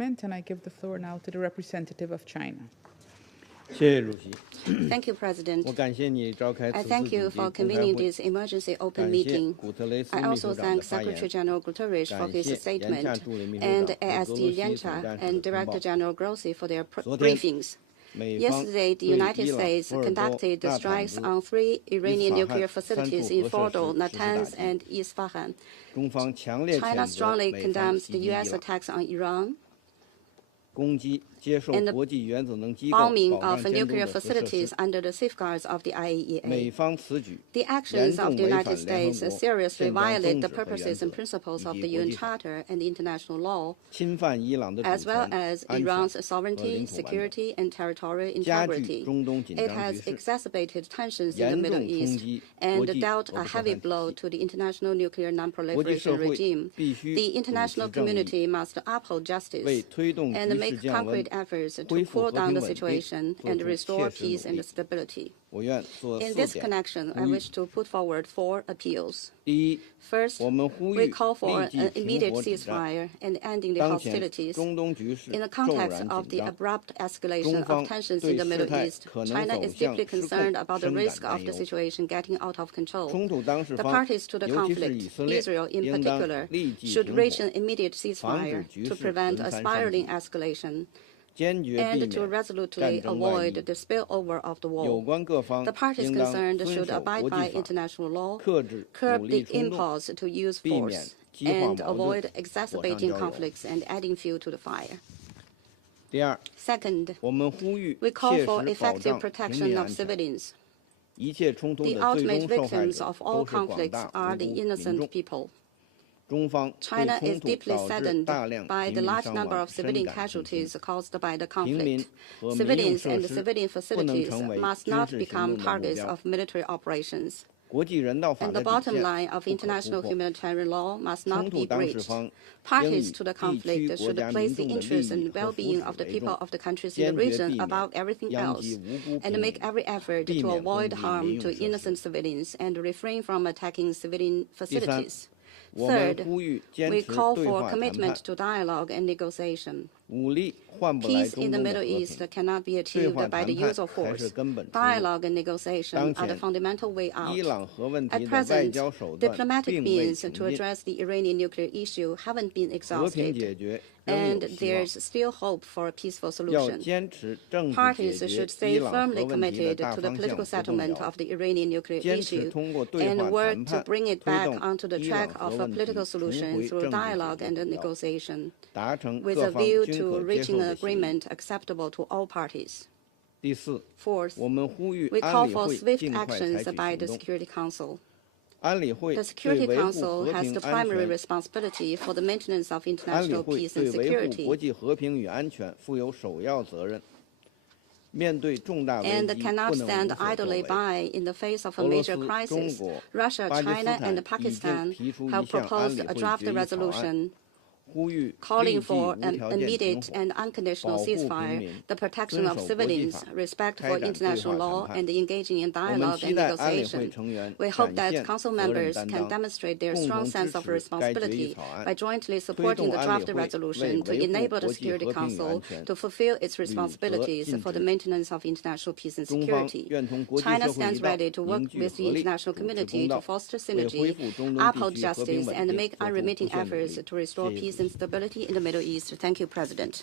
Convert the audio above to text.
statement, and I give the floor now to the representative of China. Thank you, President. I thank you for convening this emergency open meeting. I also thank Secretary General Guterres for his statement, and ASD Liancha and Director General Grossi for their briefings. Yesterday, the United States conducted the strikes on 3 Iranian nuclear facilities in Fordo, Natanz, and Isfahan. China strongly condemns the U.S. attacks on Iran and the bombing of nuclear facilities under the safeguards of the IAEA. The actions of the United States seriously violate the purposes and principles of the UN Charter and international law, as well as Iran's sovereignty, security, and territorial integrity. It has exacerbated tensions in the Middle East and dealt a heavy blow to the international nuclear non-proliferation regime. The international community must uphold justice and make concrete efforts to cool down the situation and restore peace and stability. In this connection, I wish to put forward 4 appeals. First, we call for an immediate ceasefire and ending the hostilities. In the context of the abrupt escalation of tensions in the Middle East, China is deeply concerned about the risk of the situation getting out of control. The parties to the conflict, Israel in particular, should reach an immediate ceasefire to prevent a spiraling escalation and to resolutely avoid the spillover of the war. The parties concerned should abide by international law, curb the impulse to use force, and avoid exacerbating conflicts and adding fuel to the fire. Second, we call for effective protection of civilians. The ultimate victims of all conflicts are the innocent people. China is deeply saddened by the large number of civilian casualties caused by the conflict. Civilians and civilian facilities must not become targets of military operations. And the bottom line of international humanitarian law must not be breached. Parties to the conflict should place the interests and well-being of the people of the countries in the region above everything else, and make every effort to avoid harm to innocent civilians and refrain from attacking civilian facilities. Third, we call for commitment to dialogue and negotiation. Peace in the Middle East cannot be achieved by the use of force. Dialogue and negotiation are the fundamental way out. At present, diplomatic means to address the Iranian nuclear issue haven't been exhausted, and there's still hope for a peaceful solution. Parties should stay firmly committed to the political settlement of the Iranian nuclear issue and work to bring it back onto the track of a political solution through dialogue and negotiation, with a view to reaching an agreement acceptable to all parties. Fourth, we call for swift actions by the Security Council. The Security Council has the primary responsibility for the maintenance of international peace and security, and cannot stand idly by in the face of a major crisis. Russia, China, and Pakistan have proposed a draft resolution calling for an immediate and unconditional ceasefire, the protection of civilians, respect for international law, and engaging in dialogue and negotiation. We hope that Council members can demonstrate their strong sense of responsibility by jointly supporting the draft resolution to enable the Security Council to fulfill its responsibilities for the maintenance of international peace and security. China stands ready to work with the international community to foster synergy, uphold justice, and make unremitting efforts to restore peace and stability in the Middle East. Thank you, President.